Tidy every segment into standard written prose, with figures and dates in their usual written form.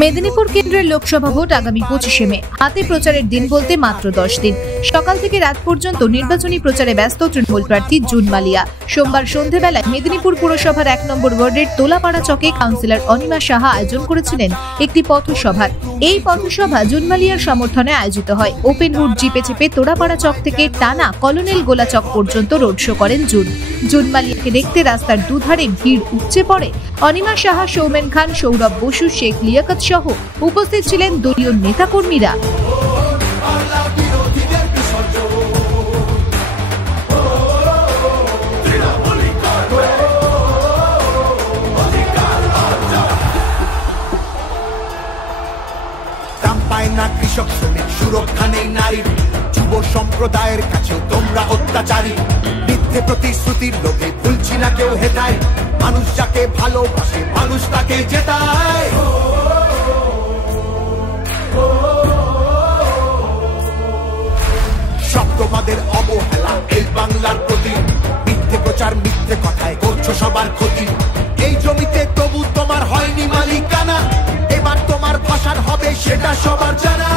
মেদিনীপুর কেন্দ্রের লোকসভা ভোট আগামী 25শে মে। হাতে প্রচারের দিন বলতে মাত্র 10 দিন। সকাল থেকে রাত পর্যন্ত নির্বাচনী প্রচারে ব্যস্ত তৃণমূল প্রার্থী জুন মালিয়া। সোমবার সন্ধ্যাবেলায় মেদিনীপুর পুরসভার 1 নম্বর ওয়ার্ডের তোলাপাড়া চকে কাউন্সিলর অনিমা সাহা আয়োজন করেছিলেন একটি পথসভার। এই পথসভা জুন মালিয়ার সমর্থনে আয়োজিত হয়। ওপেন রুট জিপে চেপে তোলাপাড়া চক থেকে টানা কলোনেল গোলা চক পর্যন্ত রোড শো করেন জুন মালিয়াকে দেখতে রাস্তার দুধারে ভিড় উপচে পড়ে। অনিমা সাহা, সৌমেন খান, সৌরভ বসু, শেখ লিয়াকত সহ উপস্থিত ছিলেন দলীয় নেতাকর্মীরা। কৃষক শ্রমিক সুরক্ষা নেই নারীর, যুব সম্প্রদায়ের কাছে তোমরা অত্যাচারী। মিথ্যে প্রতিশ্রুতির লোভে ভুলছি না কেউ হেতায়, মানুষ যাকে ভালোবাসে মানুষ তাকে জেতায়। সব তোমাদের অবহেলা এই বাংলার প্রতি, মিথ্যে প্রচার মিথ্যে কথায় করছো সবার ক্ষতি। এই জমিতে তবু তোমার হয়নি মালিকানা, এবার তোমার ভাষার হবে সেটা সবার জানা।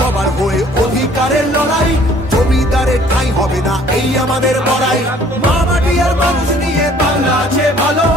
সবার হয়ে অধিকারের লড়াই, জমিদারের ঠাঁই হবে না এই আমাদের বড়াই। মা মাটি আর মানুষ নিয়ে বাংলা আছে ভালো।